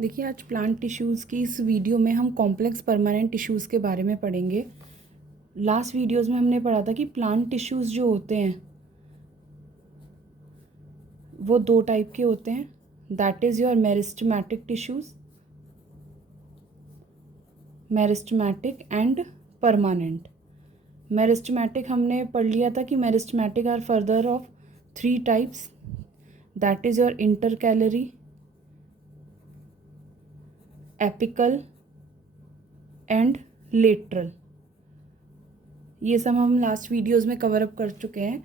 देखिए, आज plant tissues की इस वीडियो में हम कॉम्प्लेक्स परमानेंट टिश्यूज़ के बारे में पढ़ेंगे। लास्ट वीडियोज़ में हमने पढ़ा था कि प्लांट टिश्यूज़ जो होते हैं वो दो टाइप के होते हैं, that is your meristematic tissues, meristematic and permanent. Meristematic हमने पढ़ लिया था कि meristematic are further of 3 types, that is your intercalary, apical and lateral. ये सब हम लास्ट वीडियोस में कवर अप कर चुके हैं।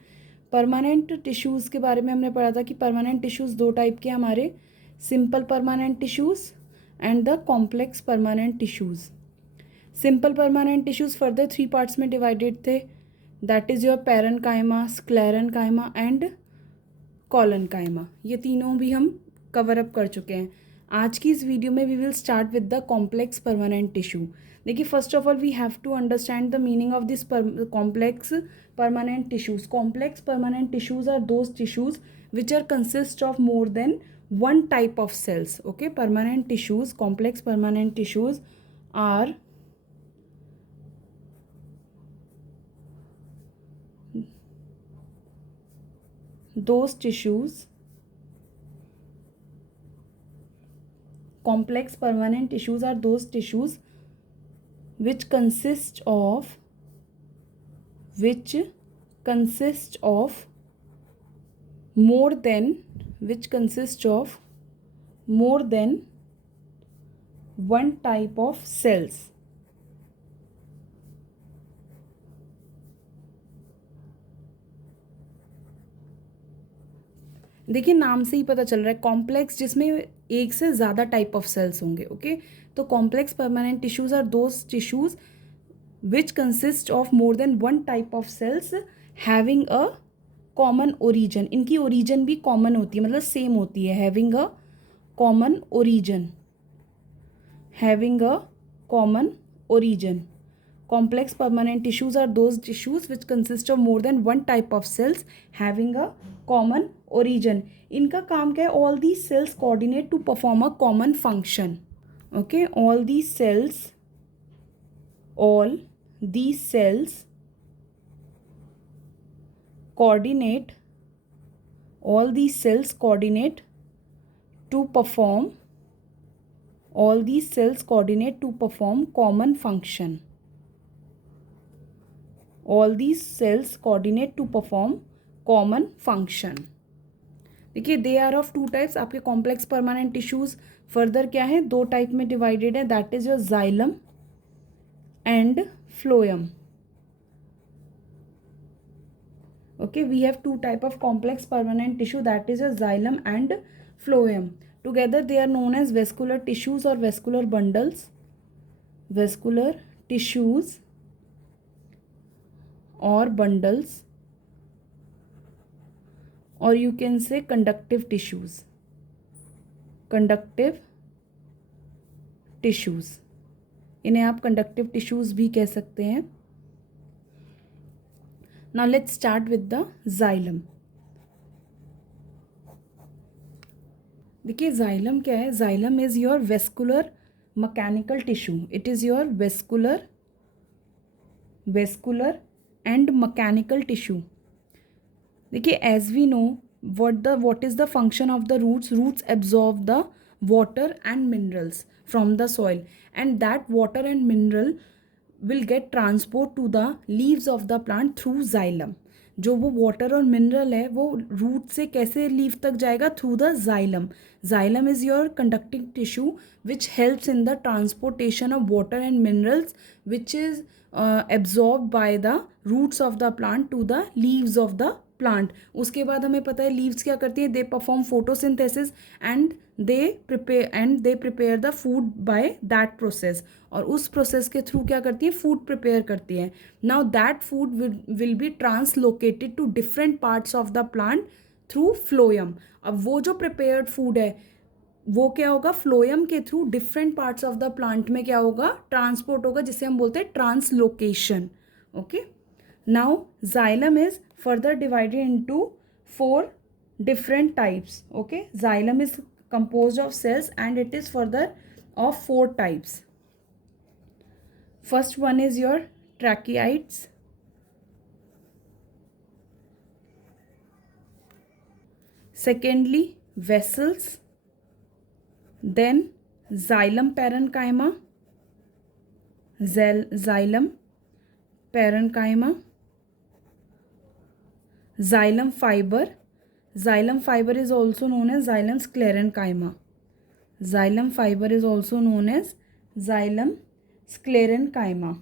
परमानेंट टिश्यूज़ के बारे में हमने पढ़ा था कि परमानेंट टिश्यूज़ दो टाइप के हमारे, simple permanent tissues and the complex permanent tissues. Simple permanent tissues further 3 parts में डिवाइडेड थे, that is your parenchyma, sclerenchyma and collenchyma. ये तीनों भी हम कवर अप कर चुके हैं। आज की इस वीडियो में we will start with the complex permanent tissue. देखिए, first of all we have to understand the meaning of this complex permanent tissues. Complex permanent tissues are those tissues which are consist of more than one type of cells. Okay, permanent tissues, complex permanent tissues are those tissues, complex permanent tissues are those tissues which consist of more than one type of cells. देखिए, नाम से ही पता चल रहा है complex, जिसमें एक से ज़्यादा टाइप ऑफ सेल्स होंगे। ओके, तो complex permanent tissues are those tissues which consist of more than one type of cells having a common origin. इनकी ओरिजन भी कॉमन होती है, मतलब सेम होती है। Having a common origin. Complex permanent tissues are those tissues which consist of more than one type of cells having a common origin. इनका काम क्या है? All these cells coordinate to perform a common function. Okay, all these cells coordinate to perform common function. All these cells coordinate to perform common function. देखिए, they are of 2 types. आपके complex permanent tissues further क्या है? 2 type में divided है, that is your xylem and phloem. Okay, we have 2 type of complex permanent tissue, that is your xylem and phloem. Together they are known as vascular tissues और vascular bundles. Vascular tissues or bundles, or you can say conductive tissues. इन्हें आप conductive tissues भी कह सकते हैं. Now let's start with the xylem. देखिए, xylem क्या है? Xylem is your vascular mechanical tissue. It is your vascular and mechanical tissue. देखिए, as we know what is the function of the roots absorb the water and minerals from the soil, and that water and mineral will get transport to the leaves of the plant through xylem. जो वो water और mineral है वो root से कैसे leave तक जाएगा? Through the xylem. Xylem is your conducting tissue which helps in the transportation of water and minerals which is absorb by the roots of the plant to the leaves of the plant. उसके बाद हमें पता है leaves क्या करती है? They perform photosynthesis and they prepare the food by that process. और उस प्रोसेस के थ्रू क्या करती है? फूड प्रिपेयर करती है. Now that food will be translocated to different parts of the plant through phloem. अब वो जो प्रिपेयर्ड फूड है वो क्या होगा? फ्लोएम के through different parts of the plant में क्या होगा? ट्रांसपोर्ट होगा, जिसे हम बोलते हैं translocation. Okay, now xylem is further divided into 4 different types. Okay, xylem is composed of cells, and it is further of 4 types. First one is your tracheids. Secondly, vessels. Then xylem parenchyma, xylem parenchyma, xylem fiber. Xylem fiber is also known as xylem sclerenchyma. Xylem fiber is also known as xylem sclerenchyma.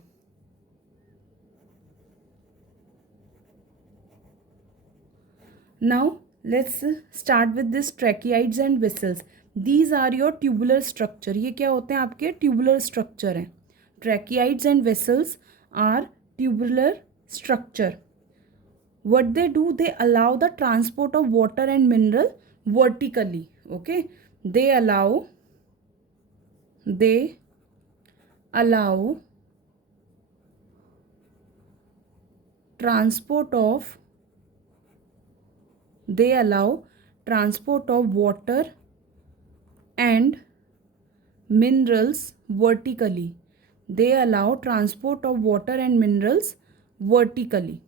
Now let's start with this tracheids and vessels. These are your tubular structure. ये क्या होते हैं आपके tubular structure हैं. Tracheids and vessels are tubular structure. What they do, they allow the transport of water and mineral vertically. Okay, they allow transport of water and minerals vertically. They allow transport of water and minerals vertically.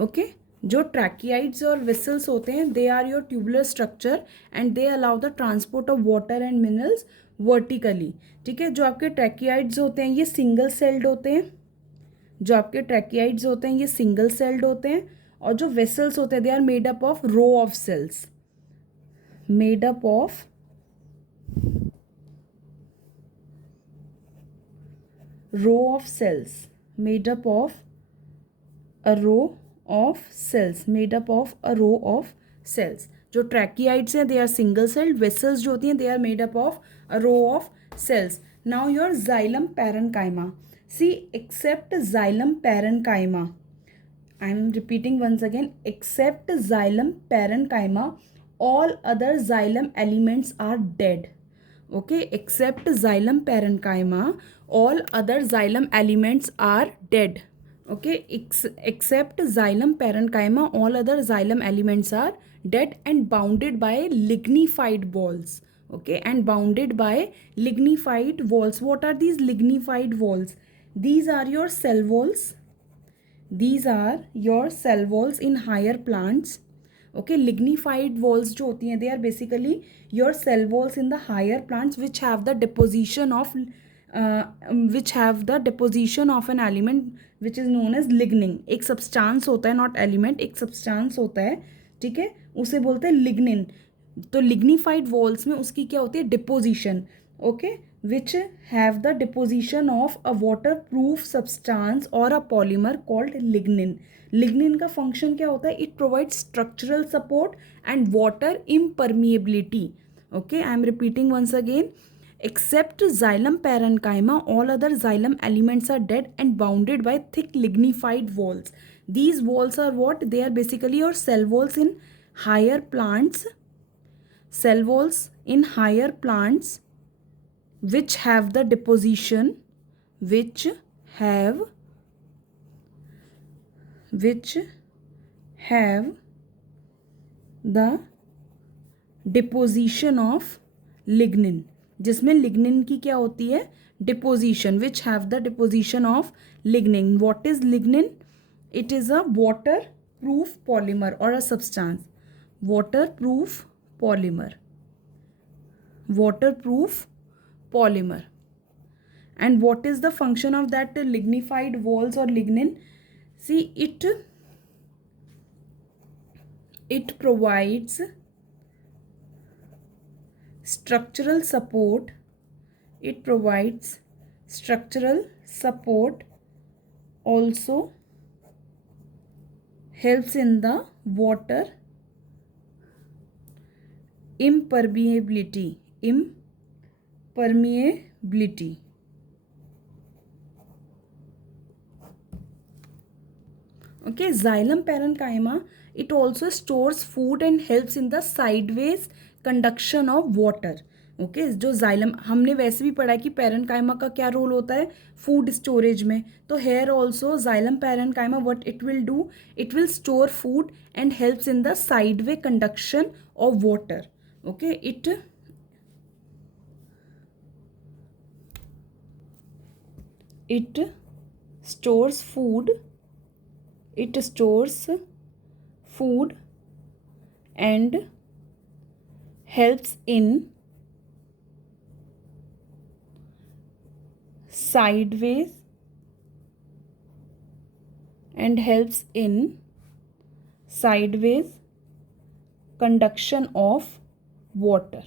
Okay जो tracheids और vessels होते हैं, they are your tubular structure and they allow the transport of water and minerals vertically. ठीक है, जो आपके ट्रैकियाइड्स होते हैं ये सिंगल सेल्ड होते हैं. जो आपके ट्रैकियाइड्स होते हैं ये सिंगल सेल्ड होते हैं. और जो वेसल्स होते हैं they are made up of row of cells. Made up of row of cells. Made up of a row of cells. Made up of a row of cells. जो ट्रैकियाइड्स हैं they are single celled. Vessels जो होती हैं they are made up of a row of cells. Now your xylem parenchyma. See, except xylem parenchyma, I am repeating once again, except xylem parenchyma, all other xylem elements are dead. Okay, except xylem parenchyma, all other xylem elements are dead. Okay, except xylem parenchyma, all other xylem elements are dead and bounded by lignified walls. Okay, and bounded by lignified walls. What are these lignified walls? These are your cell walls. These are your cell walls in higher plants. Okay, lignified walls जो होती हैं they are basically your cell walls in the higher plants which have the deposition of an element which is known as lignin. एक substance होता है, not element, एक substance होता है. ठीक है, उसे बोलते हैं लिग्निन. तो लिग्निफाइड वॉल्स में उसकी क्या होती है, deposition. Okay, which have the deposition of a waterproof substance और a polymer called lignin. Lignin का फंक्शन क्या होता है, it provide structural support and water impermeability. Okay, I am repeating once again. Except xylem parenchyma, all other xylem elements are dead and bounded by thick lignified walls. These walls are what? They are basically your cell walls in higher plants. Cell walls in higher plants which have the deposition, which have the deposition of lignin. जिसमें lignin की क्या होती है, deposition. Which have the deposition of lignin. What is lignin? It is a waterproof polymer और a substance. Waterproof polymer. Waterproof polymer. And what is the function of that lignified walls और lignin? See, it provides structural support. It provides structural support, also helps in the water impermeability. Okay, xylem parenchyma, it also stores food and helps in the sideways conduction of water. Okay, जो xylem हमने वैसे भी पढ़ा है कि parenchyma का क्या role होता है फूड स्टोरेज में. तो here also xylem parenchyma what it will do, it will store food and helps in the side way conduction of water. Okay. It stores food. It stores food and helps in sideways conduction of water.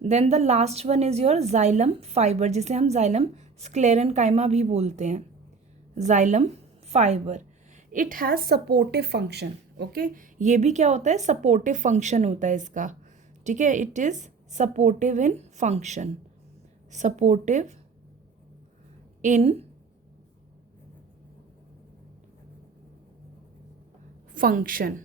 Then the last one is your xylem fiber, जिसे हम xylem sclerenchyma भी बोलते हैं. Xylem fiber, it has supportive function. Okay, ये भी क्या होता है, सपोर्टिव फंक्शन होता है इसका. ठीक है, it is supportive in function. Supportive in function.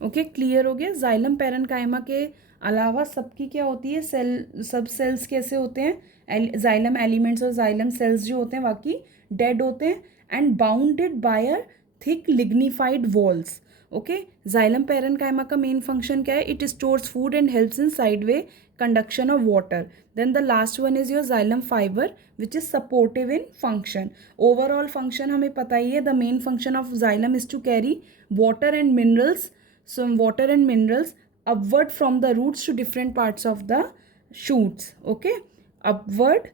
Okay, clear हो गया. जाइलम पैरेन्काइमा के अलावा सबकी क्या होती है, सेल, सब सेल्स कैसे होते हैं, जाइलम एलिमेंट्स और जाइलम सेल्स जो होते हैं बाकी डेड होते हैं and bounded by a thick lignified walls. Okay, xylem parenchyma का मेन फंक्शन क्या है, it stores food and helps in sideway conduction of water. Then the last one is your xylem fiber which is supportive in function. Overall function हमें पता ही है, the main function of xylem is to carry water and minerals, some water and minerals upward from the roots to different parts of the shoots. Okay, upward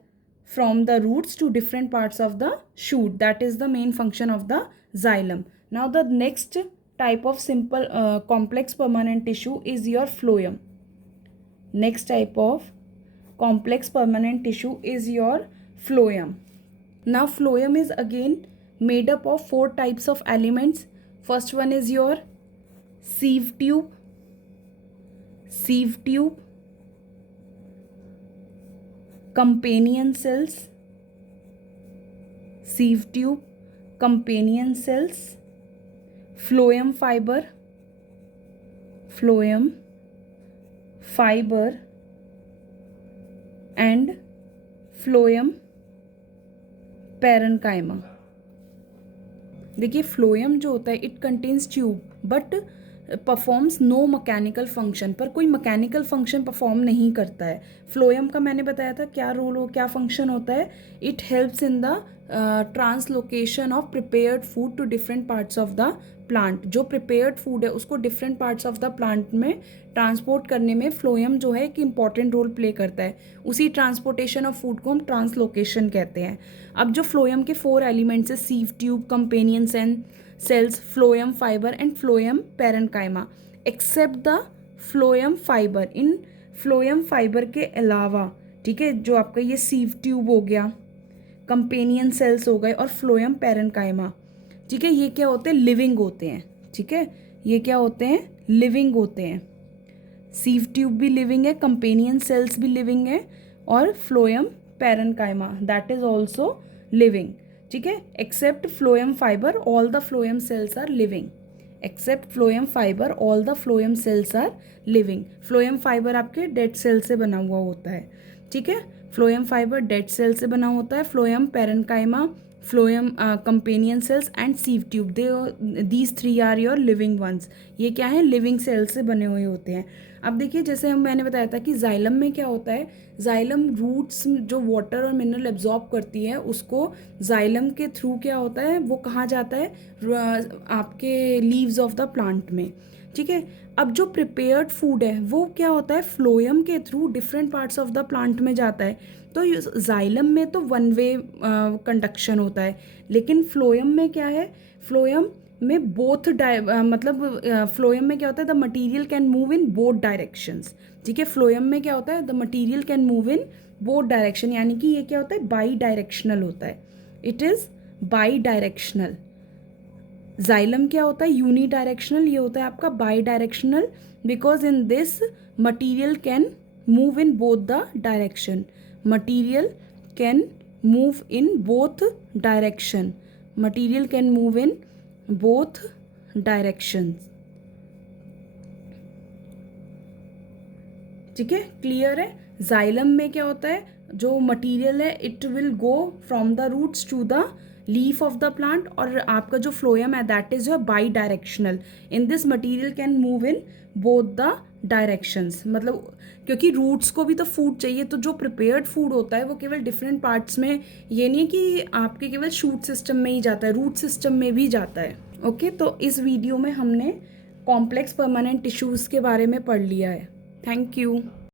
from the roots to different parts of the shoot. That is the main function of the xylem. Now the next type of simple complex permanent tissue is your phloem. Next type of complex permanent tissue is your phloem. Now phloem is again made up of 4 types of elements. First one is your sieve tube, companion cells, phloem fiber and phloem parenchyma. देखिए, phloem जो होता है it contains tube but performs no mechanical function, पर कोई mechanical function perform नहीं करता है. Phloem का मैंने बताया था क्या रोल हो, क्या फंक्शन होता है, it helps in the translocation of prepared food to different parts of the plant. जो प्रिपेयर्ड फूड है उसको different parts of the plant में ट्रांसपोर्ट करने में फ्लोएम जो है एक इंपॉर्टेंट रोल प्ले करता है. उसी ट्रांसपोर्टेशन ऑफ फूड को हम ट्रांसलोकेशन कहते हैं. अब जो फ्लोएम के 4 एलिमेंट्स है, sieve tube, companion cells, phloem fiber and phloem parenchyma, except the phloem fiber. इन फ्लोएम फाइबर के अलावा, ठीक है, जो आपका ये सीव ट्यूब हो गया, कंपेनियन सेल्स हो गए और फ्लोएम पैरेन्काइमा, ठीक है, ये क्या होते हैं, लिविंग होते हैं. ठीक है, ये क्या होते हैं, लिविंग होते हैं. सीव ट्यूब भी लिविंग है, कंपेनियन सेल्स भी लिविंग है और phloem parenchyma that is also living. ठीक है, except phloem fiber all the phloem cells are living. Except phloem fiber all the phloem cells are living. Phloem fiber आपके dead cell से बना हुआ होता है. ठीक है, फ्लोएम फाइबर डेड सेल से बना होता है. Phloem parenchyma, phloem companion cells and sieve tube, these 3 are your living ones. ये क्या है, लिविंग सेल्स से बने हुए होते हैं. अब देखिए, जैसे मैंने बताया था कि जाइलम में क्या होता है, जाइलम रूट्स जो वाटर और मिनरल एब्जॉर्ब करती है उसको जाइलम के थ्रू क्या होता है, वो कहाँ जाता है, आपके लीव्स ऑफ द प्लांट में. ठीक है, अब जो प्रिपेयर्ड फूड है वो क्या होता है, फ्लोएम के through different parts of the plant में जाता है. तो जाइलम में तो 1 वे कंडक्शन होता है, लेकिन फ्लोएम में क्या है, फ्लोएम में बोथ मतलब फ्लोएम में क्या होता है, the material can move in both directions. ठीक है, फ्लोएम में क्या होता है, the material can move in both direction, यानी कि ये क्या होता है, बाई डायरेक्शनल होता है. It is by directional. Xylem क्या होता है, यूनी डायरेक्शनल, ये होता है आपका by directional, because in this material can move in both the direction. Material can move in both direction. Material can move in both directions. ठीक है, clear है. जाइलम में क्या होता है, जो मटेरियल है it will go from the roots to the leaf of the plant, और आपका जो फ्लोएम है that is your bidirectional. In this material can move in both the directions. मतलब क्योंकि रूट्स को भी तो फूड चाहिए, तो जो प्रिपेयर्ड फूड होता है वो केवल डिफरेंट पार्ट्स में, ये नहीं है कि आपके केवल शूट सिस्टम में ही जाता है, रूट सिस्टम में भी जाता है. ओके, तो इस वीडियो में हमने कॉम्प्लेक्स परमानेंट टिश्यूज़ के बारे में पढ़ लिया है. Thank you.